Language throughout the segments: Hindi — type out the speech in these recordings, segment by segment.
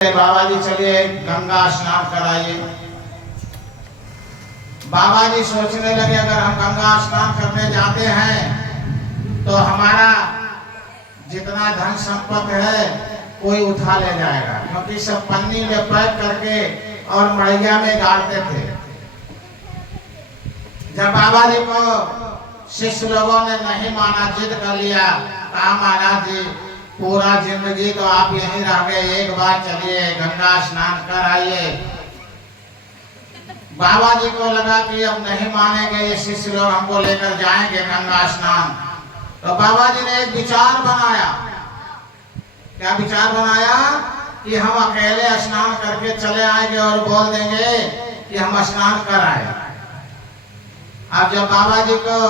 बाबा जी चलिए गंगा स्नान कराइए। बाबा जी सोचने लगे अगर हम गंगा स्नान करने जाते हैं तो हमारा जितना धन संपत्ति है कोई उठा ले जाएगा, क्योंकि सब पन्नी में पैक करके और मड़ैया में गाड़ते थे। जब बाबा जी को शिष्य लोगों ने नहीं माना, जिद कर लिया, कहा महाराज जी पूरा जिंदगी तो आप यहीं रह गए, एक बार चलिए गंगा स्नान कर आइए। बाबा जी को लगा कि अब नहीं मानेंगे ये शिष्य लोग, हमको लेकर जाएंगे गंगा स्नान। तो बाबा जी ने एक विचार बनाया। क्या विचार बनाया? कि हम अकेले स्नान करके चले आएंगे और बोल देंगे कि हम स्नान कर आए। अब जब बाबा जी को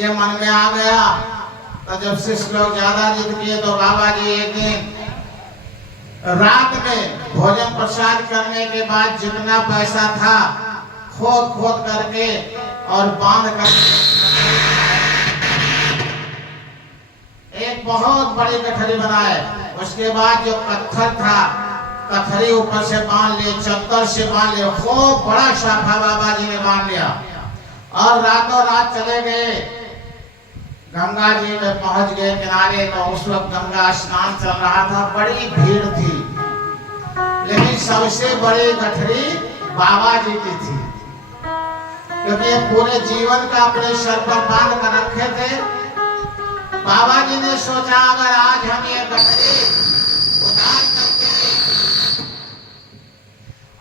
ये मन में आ गया तो जब शिष्य लोग ज्यादा जिद किए तो बाबा जी एक दिन रात में भोजन प्रसाद करने के बाद जितना पैसा था खोद खोद करके और बांध कर एक बहुत बड़ी गठरी बनाए। उसके बाद जो पत्थर था पत्थरी ऊपर से बांध लिए, चद्दर से बांध लिए, खूब बड़ा साफा बाबा जी ने बांध लिया और रातों रात चले गए। गंगा जी में पहुंच गए किनारे। तो उस वक्त गंगा स्नान चल रहा था, बड़ी भीड़ थी, लेकिन सबसे बड़ी गठरी बाबा जी की थी, क्योंकि पूरे जीवन का अपने सर पर बांध कर रखे थे। बाबा जी ने सोचा अगर आज हम ये गठरी उतार करके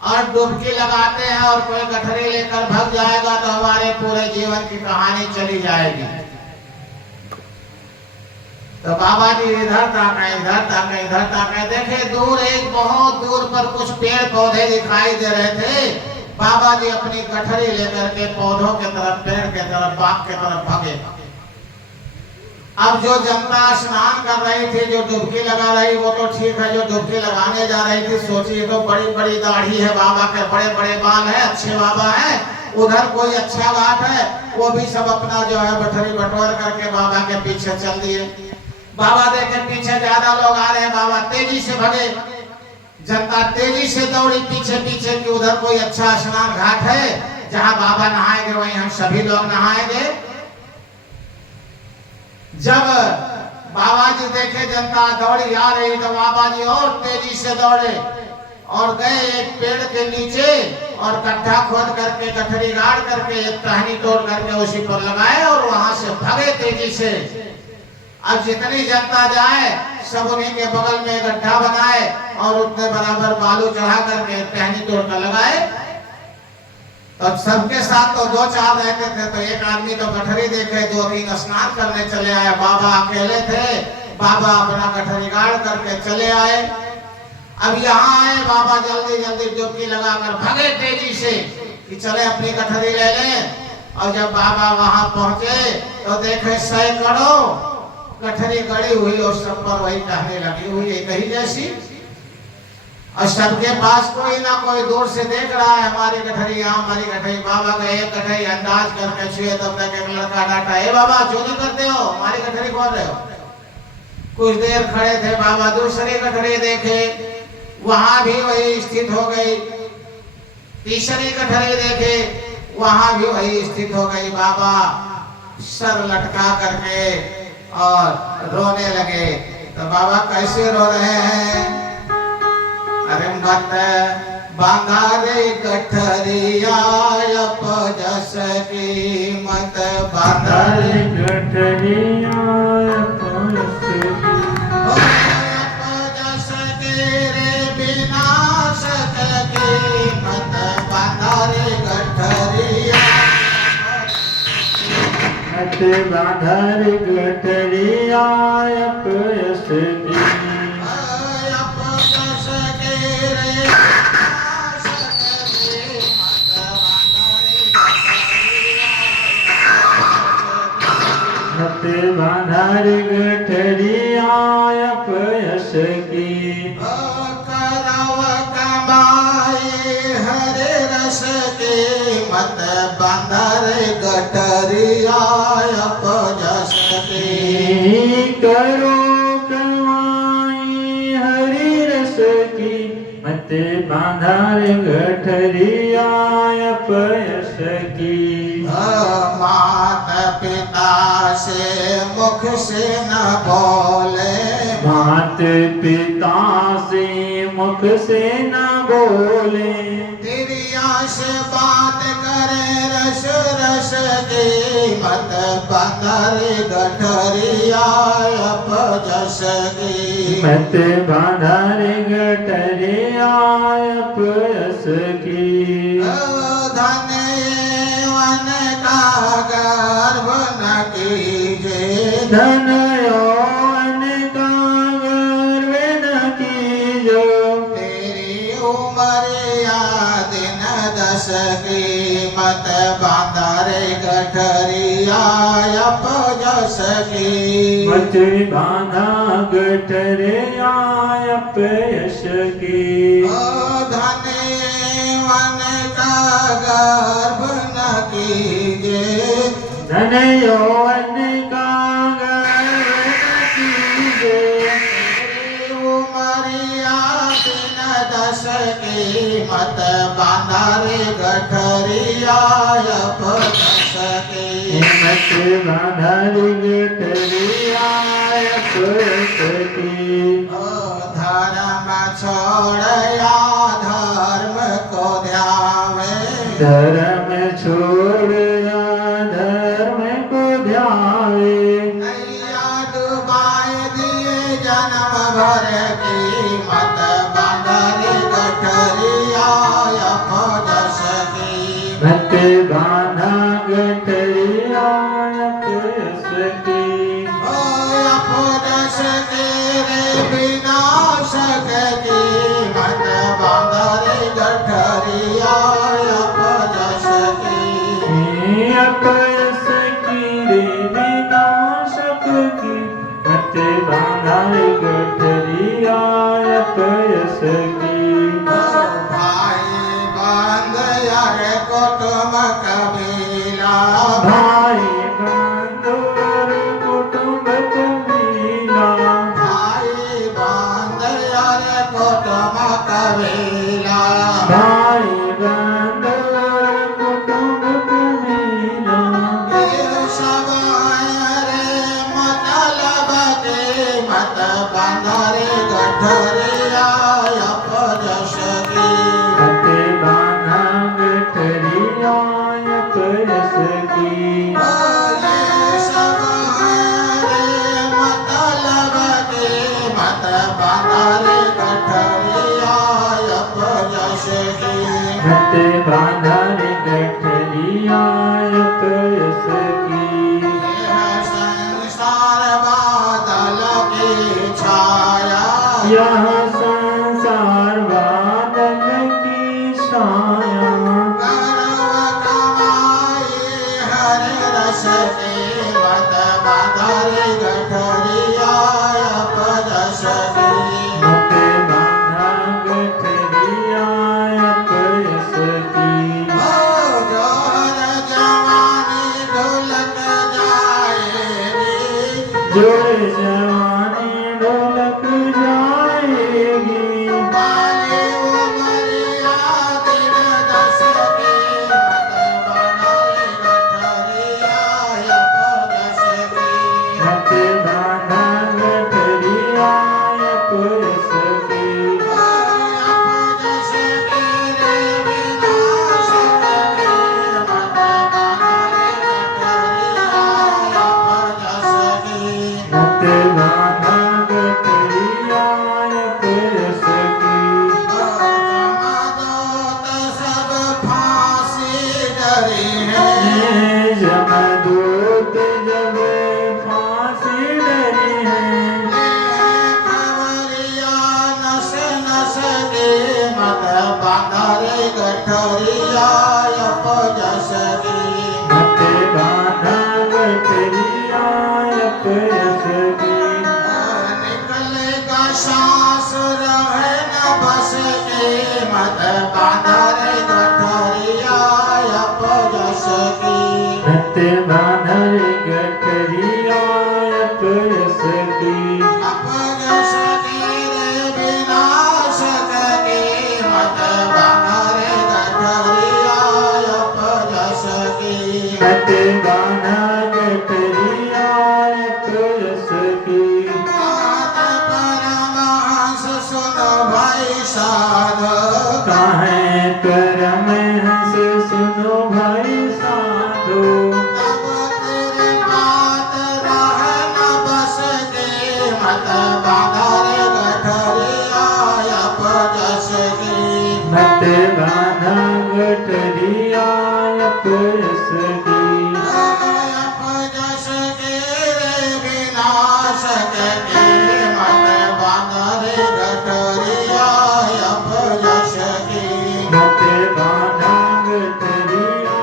और डुबकी लगाते हैं और कोई गठरी लेकर भाग जाएगा तो हमारे पूरे जीवन की कहानी चली जाएगी। तो बाबा जी इधर ताके इधर ताके इधर ताके, देखे दूर एक बहुत दूर पर कुछ पेड़ पौधे दिखाई दे रहे थे। बाबा जी अपनी गठरी लेकर के पौधों के तरफ, पेड़ के तरफ, बाग के तरफ भागे। अब जो जनता स्नान कर रही थी, जो डुबकी लगा रही वो तो ठीक है, जो डुबकी लगाने जा रही थी सोची तो बड़ी बड़ी दाढ़ी है बाबा के, बड़े बड़े बाल है, अच्छे बाबा है, उधर कोई अच्छा घाट है, वो भी सब अपना जो है गठरी बटोर करके बाबा के पीछे चल दिए। बाबा देखे पीछे ज्यादा लोग आ रहे हैं, बाबा तेजी से भगे। जनता तेजी से दौड़ी पीछे पीछे कि उधर कोई अच्छा स्नान घाट है जहां बाबा नहाएंगे, वहीं हम सभी लोग नहाएंगे। जब बाबा जी देखे जनता दौड़ी आ रही तो बाबा जी और तेजी से दौड़े और गए एक पेड़ के नीचे और गड्ढा खोद करके गठरी गाड़ करके एक टहनी तोड़ करके उसी पर लगाए और वहां से भागे तेजी से। अब जितनी जनता जाए सब उन्हीं के बगल में गड्ढा बनाए और उतने बराबर बालू चढ़ा करके टहनी तोड़ कर लगाए। तो सबके साथ तो दो चार रहते थे, तो एक आदमी तो गठरी देखे, दो तीन स्नान करने चले आए। बाबा अकेले थे, बाबा अपना गठरी गाड़ करके चले आए। अब यहाँ आए बाबा जल्दी जल्दी डुबकी लगाकर भागे तेजी से कि चले अपनी गठरी ले लें। और जब बाबा वहां पहुंचे तो देखे सैकड़ों गठरी गड़ी हुई और सब पर वही टहनी लगी हुई एक ही जैसी, और सबके पास कोई ना कोई दूर से देख रहा है हमारी गठरी यहाँ, हमारी गठरी। बाबा का एक गठरी अंदाज करके छुए तब तक एक लड़का डांटा, ए बाबा चोरी करते हो, हमारी गठरी खोल रहे हो। कुछ देर खड़े थे बाबा, दूसरी गठरी देखे, वहां भी वही स्थित हो गई। तीसरी गठरी देखे, वहां भी वही स्थित हो गई। बाबा सर लटका करके और रोने लगे। तो बाबा कैसे रो रहे हैं? अरे मत बांधा रे गठरिया जस की, मत बांधा रे गठरिया जस की रे विनाश की, मत बांधा रे गठरिया, मत बांधा रे गठरिया जस की। बांधर गठरिया अपयस की, करव कमाई हरे रस की, मत बांधर गठरिया अपयस की। करो कमाई हरि रस की, मत बांधा रे गठरिया अपयश की। मात पिता से मुख से न बोले, मात पिता से मुख से न बोले, तिरिया से बात करे रस रस की, मत बंदर गठरिया अपयश की। मत बांधा रे गठरिया अपयश की। धन वन का गर्भ न कीजे, धन यौवन का गर्व न कीजो, तेरी उमरिया दिन 10 की, मत बांधा रे गठरिया अपयश की। मत बांधा गठरिया अपयश की। धन वन का गर्भ न कीजे, धन यौवन का गर्व न कीजे, तेरी उमरिया दिन 10 की, मत बांधा रे गठरिया अपयश की। मत बांधा रे गठरिया अपयश की। धर्म छोड़या धर्म को ध्यावे, धर्म छोड़या धर्म को ध्यावे, नैया डुबाए दिए जन्म भर की, मत बांधा रे गठरिया अपयश की। मत बांधा गठरिया अपयश की। अपयश के रे विनाशक की, मत बांधा रे गठरिया अपयश की। अपयश की रे विनाशक की, मत बांधा रे गठरिया अपयश की। भाई बंद यार कुटुंब कबीला, भाई बंधु और कुटुंब कबीला, भाई बंद यार कुटुंब कबीला, भाई बंधु और कुटुंब कबीला, ये सब रे मतलब के, मत बांधा रे गठरिया अपयश की। मत बांधा गठरिया अपयश की। ये सब रे मतलब के, मत बांधा रे गठरिया अपयश की। मत बांधा रे गठरिया अपयश की। यह संसार बादल की छाया, यह संसार बादल की छाया, गर्व कमाई हर रस के, मत बांधा रे गठरिया अपयश की। मत बांधा गठरिया अपयश की। जोर जवानी ढोलक जाएगी, जोर जवानी ढोलक जाएगी, बाली उमरिया दिन 10 की, मत बांधा रे गठरिया अपयश की। मत बांधा गठरिया अपयश की। अपयश की रे विनाशक की, मत बांधा रे गठरिया अपयश की। मत बांधा गठरिया अपयश की। जमदूत सब फांसी डरे हैं, हे जमदूत जब फांसी डरी है, खबरिया नस नस के, मत बांधा रे गठरिया अपयश की। मत बांधा गठरिया अपयश की। निकलेगा सांस रहे न बस के, मत बांधा रे गठरिया अपयश की। मत बांधा रे गठरिया अपयश की। अपयश की रे विनाशक की, मत बांधा गठरिया यश की। परमहंस सुनो भाई साधो, काहे परमहंस सुनो भाई साधो। तब तेरे बात रह न बस के, मत बांधा रे गठरिया अपयश की। मत बांधा गठरिया यश की। अपयश के रे विनाश के, मत बांधा रे गठरिया अपयश की। मत बांधा गठरिया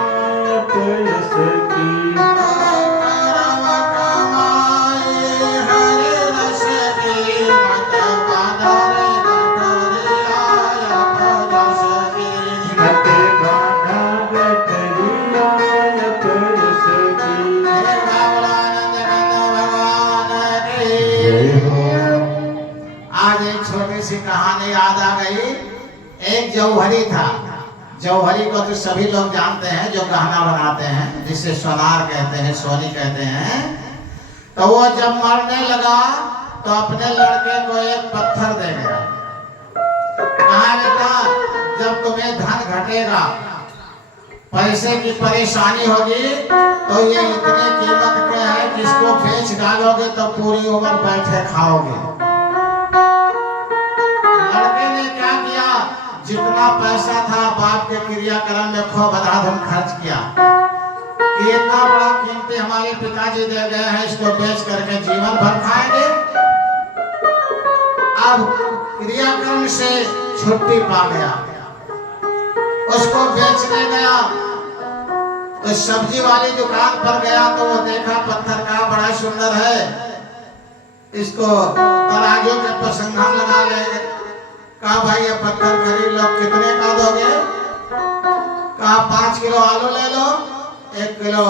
यश की। करम कमाई हरि रस की, मत बांधा रे गठरिया अपयश की। मत बांधा गठरिया यश की। हे बाबुलानंद नंद भगवान की। जय हो। आज एक छोटी सी कहानी याद आ गई। एक जौहरी था। जौहरी को तो सभी लोग जानते हैं, जो गहना बनाते हैं, जिसे सोनार कहते हैं, सोनी कहते हैं। तो वो जब मरने लगा तो अपने लड़के को एक पत्थर दे गया। कहा बेटा, जब तुम्हें धन घटेगा, पैसे की परेशानी होगी, तो ये इतने कीमत के है कि इसको बेच डालोगे तो पूरी उम्र बैठे खाओगे। लड़के ने क्या किया, जितना पैसा था बाप के क्रियाक्रम में खूब अंधाधुंध खर्च किया कि इतना बड़ा कीमती हमारे पिताजी दे गए हैं, इसको बेच करके जीवन भर खाएंगे। अब क्रियाक्रम से छुट्टी पा गया, उसको बेचने गया तो सब्जी वाली दुकान पर गया तो वो देखा पत्थर का बड़ा सुंदर है, इसको तराजू के प्रसंगम लगा ले। कहा भाई ये पत्थर खरीद लो, कितने का दोगे? कहा 5 किलो आलू ले लो, 1 किलो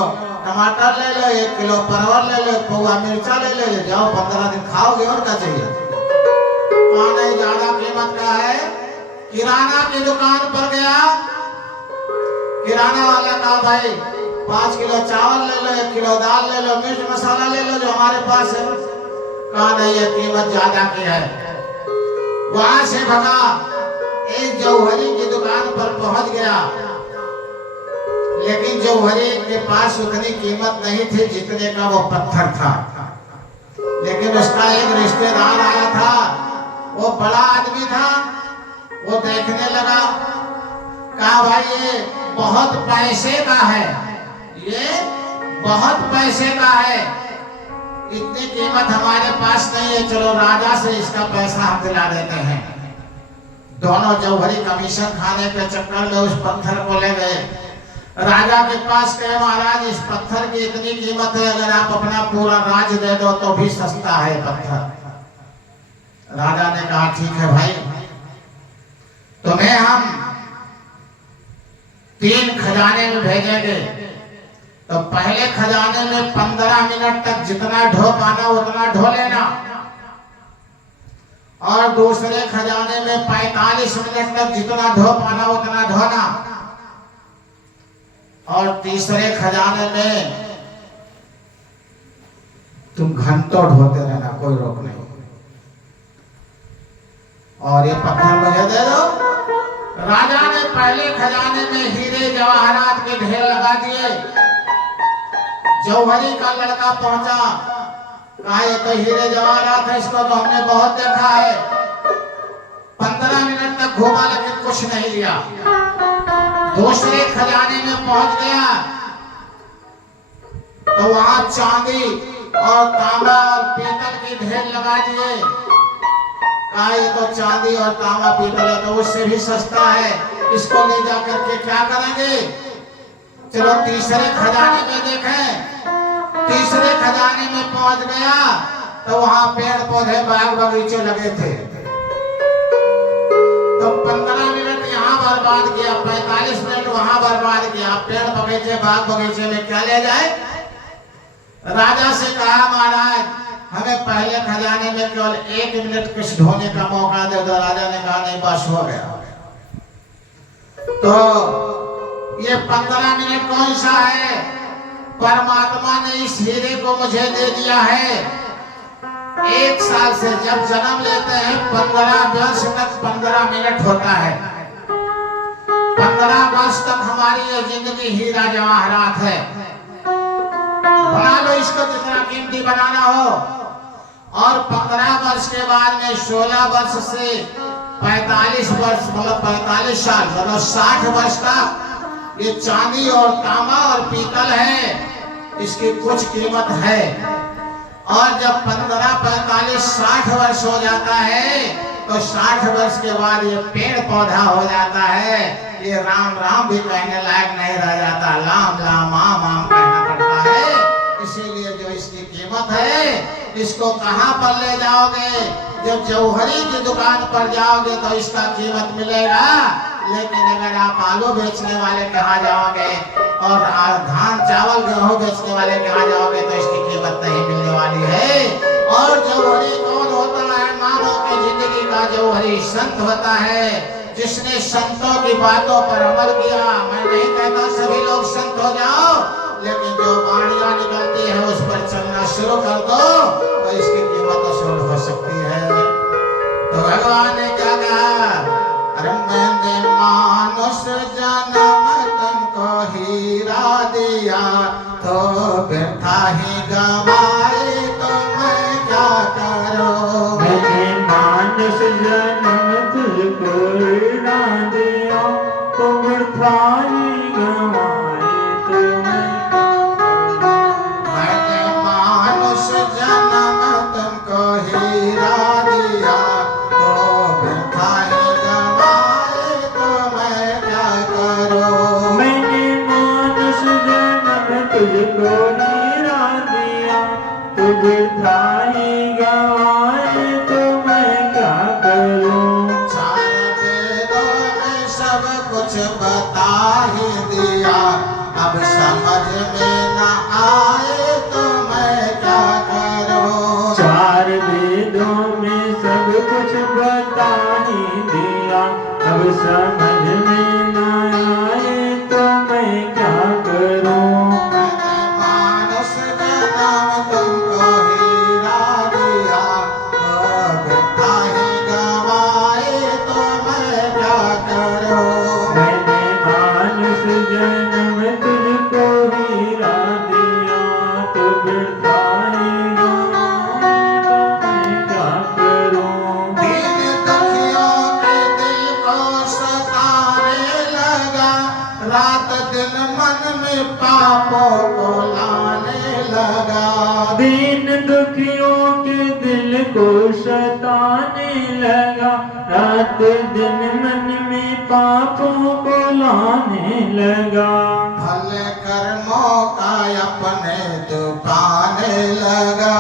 टमाटर ले लो, 1 किलो परवल ले लो, 1 पौवा मिर्चा ले लो, जाओ 15 दिन खाओगे, और क्या चाहिए? कहा नहीं, ज्यादा कीमत का है। किराना की दुकान पर गया, किराना वाला कहा भाई 5 किलो चावल ले लो, 1 किलो दाल ले लो, मिर्च मसाला ले लो जो हमारे पास है। कहा नहीं, ये कीमत ज्यादा की है। वहां से भगा, एक जौहरी की दुकान पर पहुंच गया, लेकिन जौहरी के पास उतनी कीमत नहीं थी जितने का वो पत्थर था। लेकिन उसका एक रिश्तेदार आया था, वो बड़ा आदमी था, वो देखने लगा। कहा भाई ये बहुत पैसे का है, ये बहुत पैसे का है, इतनी कीमत हमारे पास नहीं है, चलो राजा से इसका पैसा हम दिला देते हैं। दोनों जौहरी कमीशन खाने के चक्कर में उस पत्थर को ले गए। राजा के पास कहे महाराज इस पत्थर की इतनी कीमत है, अगर आप अपना पूरा राज दे दो तो भी सस्ता है पत्थर। राजा ने कहा ठीक है भाई, तुम्हें हम 3 खजाने में भेजेंगे। तो पहले खजाने में 15 मिनट तक जितना ढो पाना उतना ढो लेना, और दूसरे खजाने में 45 मिनट तक जितना ढो पाना उतना ढोना, और तीसरे खजाने में तुम घंटों ढोते रहना, कोई रोक नहीं। और ये पत्थर मुझे दे दो। राजा ने पहले खजाने में हीरे जवाहरात के ढेर लगा दिए। जौहरी का लड़का पहुंचा, कहा ये तो हीरे जवाहरात है, इसको तो हमने बहुत देखा है। 15 मिनट तक घूमा लेकिन कुछ नहीं लिया। दूसरे खजाने में पहुंच गया तो वहां चांदी और तांबा और पीतल के ढेर लगा दिए। कहा ये तो चांदी और तांबा पीतल है तो उससे भी सस्ता है, इसको ले जाकर के क्या करेंगे? चलो तीसरे खजाने में देखें। तीसरे खजाने में पहुंच गया तो वहां पेड़ पौधे बाग बगीचे लगे थे। तो 15 मिनट यहाँ बर्बाद किया, 45 मिनट वहां बर्बाद किया। पेड़ बगीचे बाग बगीचे में क्या ले जाए? राजा से कहा महाराज हमें पहले खजाने में केवल 1 मिनट कुछ ढोने का मौका दे दो। राजा ने कहा नहीं, बस हो गया। तो ये 15 मिनट कौन सा है? परमात्मा ने इस हीरे को मुझे दे दिया है। 1 साल से जब जन्म लेते हैं 15 वर्ष तक 15 मिनट होता है। 15 वर्ष तक हमारी ये जिंदगी हीरा जवाहरात है। बना लो इसको जितना कीमती बनाना हो। और 15 वर्ष के बाद में 16 वर्ष से 45 वर्ष मतलब 45 साल मतलब 60 वर्ष तक ये चांदी और तांबा और पीतल है, इसकी कुछ कीमत है। और जब 15, 45, 60 वर्ष हो जाता है तो 60 वर्ष के बाद ये पेड़ पौधा हो जाता है। ये राम राम भी कहने लायक नहीं रह जाता, लाम लाम आम आम कहना पड़ता है। इसीलिए जो इसकी कीमत है, इसको कहाँ पर ले जाओगे? जब जौहरी की दुकान पर जाओगे तो इसका कीमत मिलेगा। लेकिन अगर आप आलू बेचने वाले के यहाँ जाओगे और धान चावल गेहूं बेचने वाले के यहाँ जाओगे तो इसकी कीमत नहीं मिलने वाली है। और जौहरी कौन होता है? मानव की जिंदगी का जौहरी संत होता है, जिसने संतों की बातों पर अमल किया। मैं नहीं कहता सभी लोग संत हो जाओ, लेकिन जो वाणियां निकलती है उस पर चलना शुरू कर दो तो इसकी कीमत असूल हो सकती है। तो भगवान ने क्या कहा? अरे मैंने मानुष जन्म तुमको हीरा दिया, तो व्यर्था ही गवाए तो मैं क्या करूं? मैंने मानुष जन्म तुझको हीरा दिया, तो व्यर्था ही गवाए तो मैं मैंने मानुष जन्म तुमको हीरा दिया, तो व्यर्था ही गवाए तो मैं क्या करूं? मैंने मानुष जन्म तुझको हीरा दिया, तो व्यर्था ही गवाए तो मैं क्या करूं? 4 वेदों में सब कुछ बता ही दिया, अब समझ में न आए तो मैं क्या करूं? 4 वेदों में सब कुछ बता ही दिया, अब समझ में न आए तो मैं क्या करूं? मैंने मानुष जन्म तुमको हीरा दिया, तो व्यर्था ही गवाए तो मैं क्या करूं? मैंने मानुष जन्म तुझको हीरा दिया, तो व्यर्था ही गवाए तो मैं क्या करूं? दीन दुखियों के दिल को सताने लगा, रात दिन मन में पापों को लाने लगा। दीन दुखियों के दिल को सताने लगा, रात दिन मन में पापों को लाने लगा। भले कर्मों का अपने दुकाने लगा,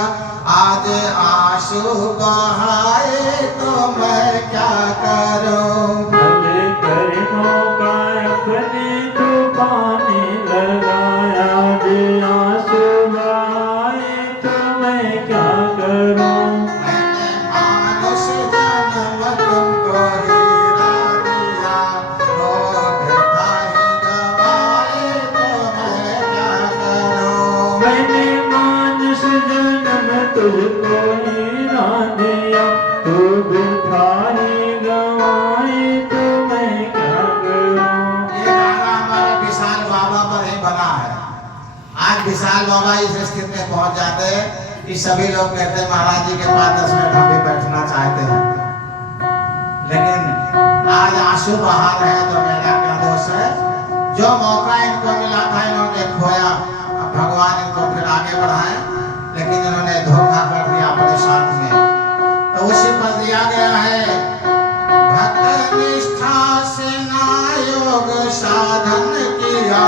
आज आंसू बहाए तो मैं क्या करूं? भले कर्मों का अपने दुकाने लगा, आज आंसू बहाए तो मैं क्या करूं? मैंने मानुष जन्म तुमको हीरा दिया, तो व्यर्था ही गवाए तो मैं क्या करूं? मैंने मानुष जन्म तुझको हीरा दिया, तो व्यर्था ही गवाए तो मैं क्या करूं? ये गाना हमारे विशाल बाबा पर ही बना है। आज विशाल बाबा इस स्थिति में पहुंच जाते हैं कि सभी लोग कहते हैं महाराज जी के पास 10 मिनट हम भी बैठना चाहते हैं, लेकिन आज आंसू बहा रहे हैं तो मेरा क्या दोष है? जो मौका इनको मिला था इन्होंने खोया। अब भगवान इनको फिर आगे बढ़ाए, लेकिन इन्होंने धोखा कर दिया अपने साथ में। तो उसी पर दिया गया है, भक्त निष्ठा से ना योग साधन किया,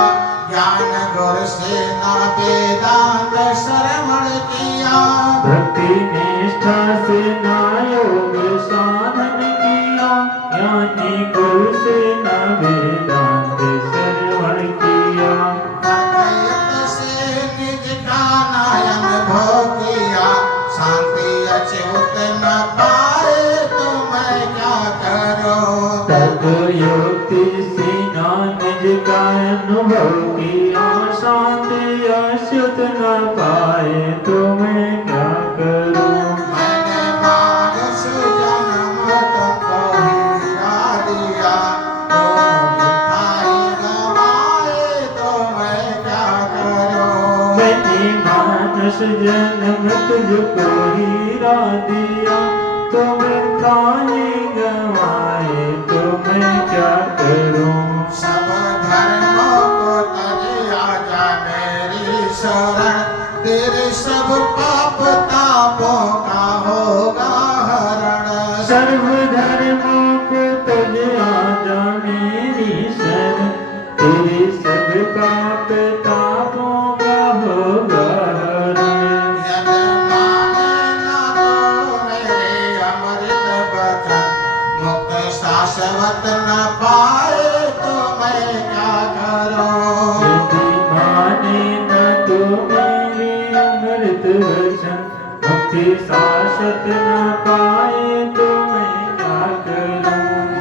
ज्ञान गुर से ना वेदांत श्रवण किया। भक्ति निष्ठा से ना योग साधन किया, ज्ञानी गुरु से ना वेदांत श्रवण किया। भक्त से निज का नयन भोग किया, शांति अच्युत न पाए तो मैं क्या करूं? तब युक्ति सीना निज का अनुभव किया, शांति अच्युत न पाए तो मैं क्या करूं। मैंने मानुष जन्म तुमको हीरा दिया, तो वृथा ही गवाए तो मैं क्या करूं। मैंने मानुष जन्म तुझको हीरा दिया, तो वृथा ही गवाए तो मैं क्या करूं। सब धर्मों को तज आजा मेरी शरण, तेरे सब पाप तापों का होगा हरण। सर्व धर्मों को तज आजा मेरी शरण, तेरे सब पाप तापों का होगा हरण। यदि माने ना तो मेरे अमृत वचन, मुक्त शाश्वत न पाए तो मैं क्या करूं। यदि माने न तो मेरे अमृत वचन, मुक्ति शाश्वत न पाए तो मैं क्या करूं।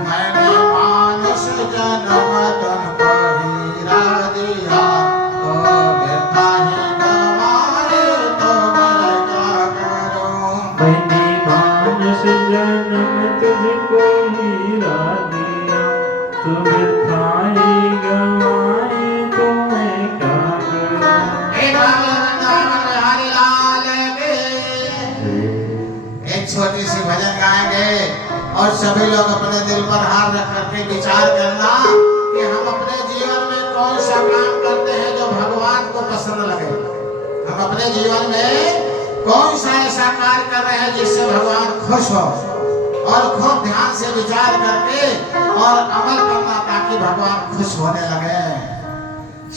मैंने मानुष जन्म तुमको हीरा दिया, तो वृथा ही गवाए तो मैं क्या करूं। मैंने मानुष जन्म तुझको हीरा दिया, तो वृथा ही गवाए तो मैं क्या करूं। एक हरि लाल के एक छोटी सी भजन गाएंगे और सभी लोग अपने दिल पर हाथ रख करके विचार करना कि हम अपने जीवन में कौन सा काम करते हैं जो भगवान को पसंद लगे। हम अपने जीवन में कौन सा ऐसा कार्य कर रहे हैं जिससे भगवान खुश हो, और खूब ध्यान से विचार करके और अमल करना ताकि भगवान खुश होने लगे।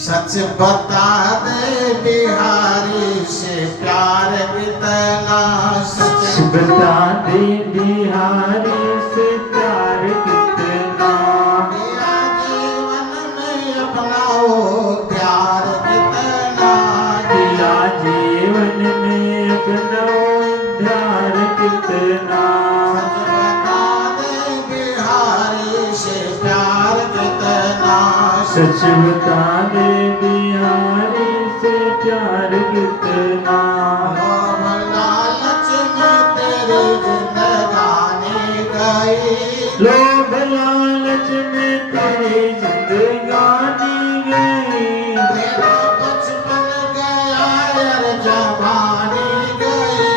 सच बता दे बिहारी से प्यार कितना, सच बता दे बिहारी से प्यार कितना, मेरा जीवन में अपनाओ प्यार कितना, दिया जीवन में अपना उद्धार कितना। सच बता दे बिहारी से प्यार कितना, सच बता दे बिहारी से प्यार कितना। लोभ लालच में तेरी जिंदगानी गई, लोभ लालच में तेरी जिंदगानी गई, तेरा बचपन गया और जवानी गई,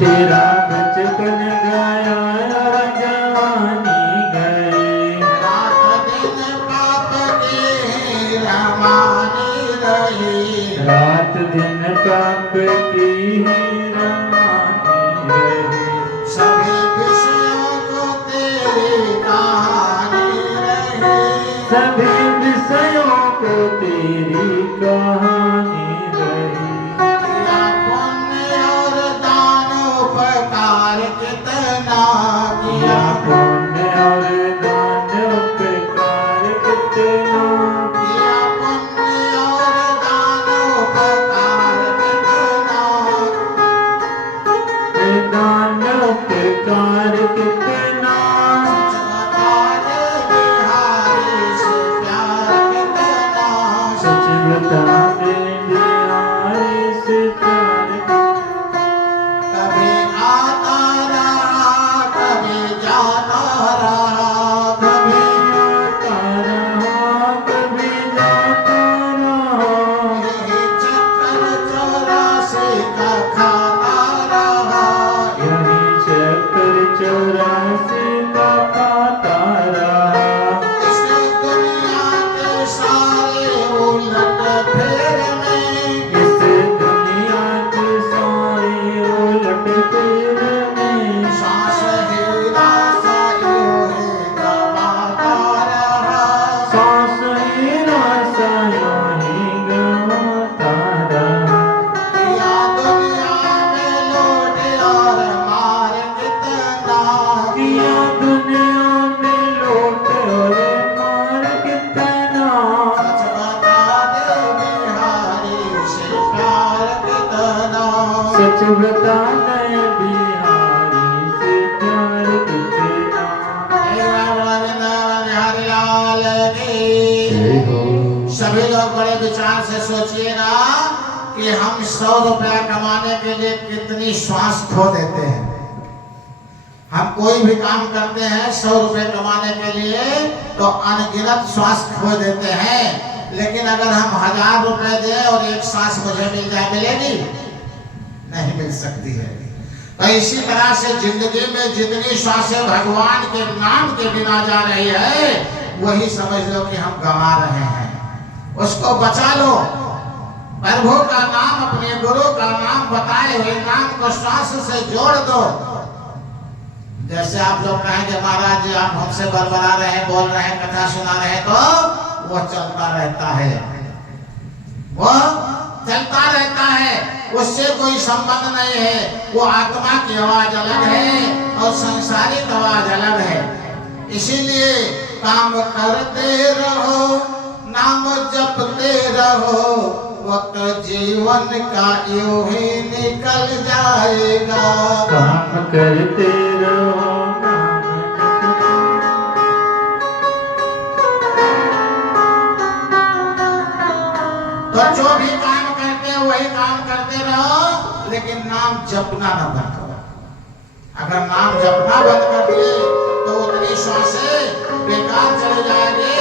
तेरा बचपन गया और जवानी गई। रात दिन पाप की रमानी रही, रात दिन पाप की ही रमानी रही, सभी विषयों को तेरी कहानी रही, सभी विषयों को तेरी कहानी रही। किया पुण्य और दान उपकार कितना, किया पुण्य और दान उपकार कितना, किया पुण्य और दान उपकार कितना, दान उपकार कितना। सच बता दे बिहारी से प्यार कितना, सच बता दे सभी लोग बड़े विचार से सोचिएगा कि हम 100 रुपया कमाने के लिए कितनी श्वास खो देते हैं। हम कोई भी काम करते हैं 100 रुपए कमाने के लिए तो अनगिनत श्वास खो देते हैं, लेकिन अगर हम 1000 रुपए दें और एक सांस मुझे मिल जाए, मिलेगी? नहीं मिल सकती है। तो इसी तरह से जिंदगी में जितनी श्वासें भगवान के नाम के बिना जा रही है, वही समझ लो कि हम गंवा रहे हैं। उसको बचा लो। प्रभु का नाम, अपने गुरु का नाम, बताए हुए नाम को श्वास से जोड़ दो। जैसे आप लोग कहेंगे महाराज जी आप हमसे बरबरा रहे हैं, बोल रहे हैं, कथा सुना रहे हैं, तो वो चलता रहता है, वो चलता रहता है, उससे कोई संबंध नहीं है। वो आत्मा की आवाज अलग है और संसारिक आवाज अलग है। इसीलिए काम करते रहो, नाम जपते रहो, वक्त जीवन का यूं ही निकल जाएगा। काम करते रहो, तो जो भी काम करते हो वही काम करते रहो, लेकिन नाम जपना न बंद करो। अगर नाम जपना बंद कर दिए तो उतनी श्वासें बेकार चले जाएंगे।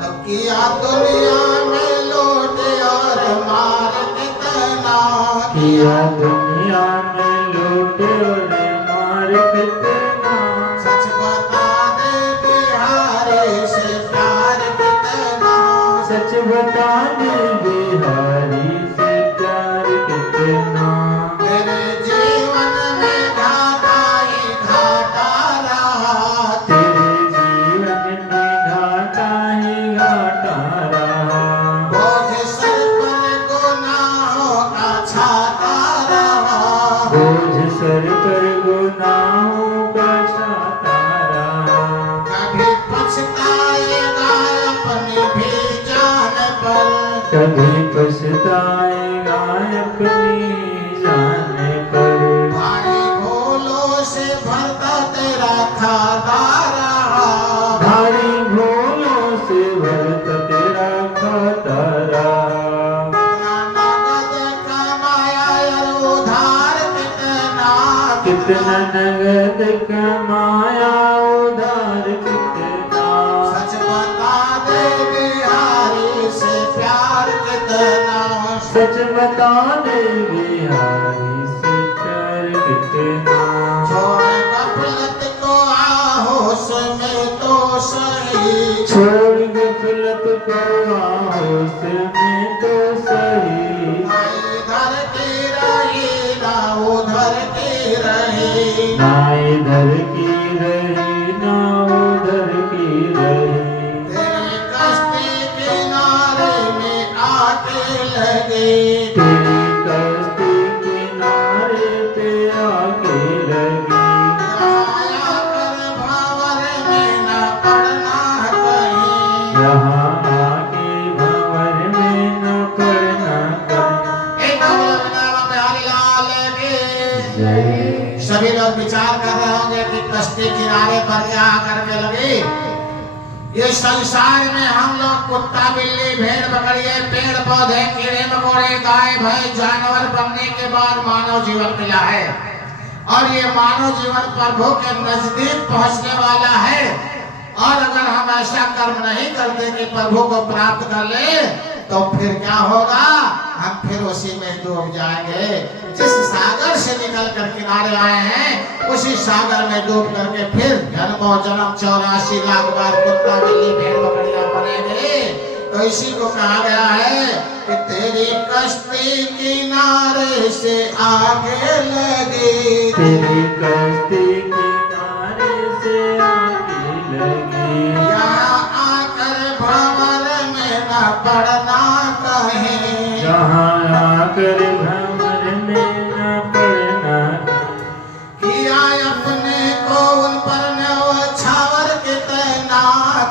तो किया दुनिया में लौटे और मार कितना, किया दुनिया में लूटे और मार कितना, सच बता दे बिहारी से प्यार कितना, सच बता दे बिहारी से प्यार कितना। तेरे जीवन में घाटा ही घाटा रहा, तेरे जीवन में घाटा ही घाटा रहा, बोझ सर पर गुनाहों का छाता रहा, बोझ सर पर गुनाहों का छाता रहा। कभी पछताएगा अपनी भी जान पर, कभी पछताएगा अपनी जाने पर, भारी भूलों से भरता तेरा खाता रहा, भारी भूलों से भरता तेरा खाता रहा। कितना नगद कमाया और उधार कितना, कितना नगद कमाया उधार कितना, सच बता दे बिहारी से प्यार कितना, सच बता दे बिहारी से प्यार कितना। छोड़ गफलत को आहोश में तो सही, छोड़ गफलत को होश में तो सही, ना इधर की रही ना उधर की रही, ना इधर की रही ना उधर की रही। तेरे कश्ती किनारे में आके लगी, तेरी कश्ती किनारे पे आके लगी, आया कर भंवर में न पड़ना कहीं, यहाँ आके भंवर में न पड़ना कहीं। एक बोलो बिहारी लाल की जय। सभी लोग विचार कर रहे होंगे कि कश्ती किनारे पर क्या आकर के लगी। ये संसार में हम लोग कुत्ता बिल्ली भेड़ बकरिए पेड़ पौधे कीड़े मकोड़े गाय भैंस जानवर बनने के बाद मानव जीवन मिला है, और ये मानव जीवन प्रभु के नजदीक पहुंचने वाला है। और अगर हम ऐसा कर्म नहीं करते कि प्रभु को प्राप्त कर ले, तो फिर क्या होगा? हम फिर उसी में डूब जाएंगे। जिस सागर से निकल कर किनारे आए हैं, उसी सागर में डूब करके फिर जन्मों जन्म 84 लाख बार कुत्ता बिल्ली भेड़ बकरियां बनेंगे। तो इसी को कहा गया है कि तेरी कश्ती किनारे से आगे लगी, तेरी कश्ती किनारे से आगे लगी, यहाँ आकर भंवर में न पड़ना कहीं, जहाँ आकर भंवर में न पड़ना किया अपने को उन पर न्यौछावर कितना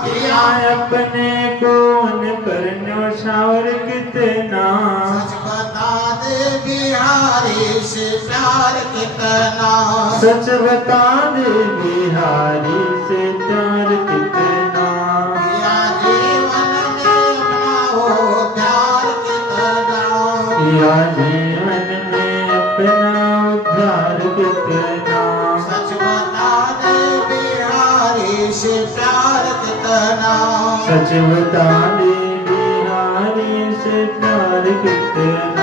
किया, अपने को उन पर न्यौछावर कितना, सच बता दे बिहारी से प्यार कितना, सच बता दे बिहारी से प्यार कितना, किया जीवन में अपना किया जीवन में अपना उद्धार कितना। सच बता दे बिहारी से प्यार कितना। सच बता दे बिहारी से प्यार कितना।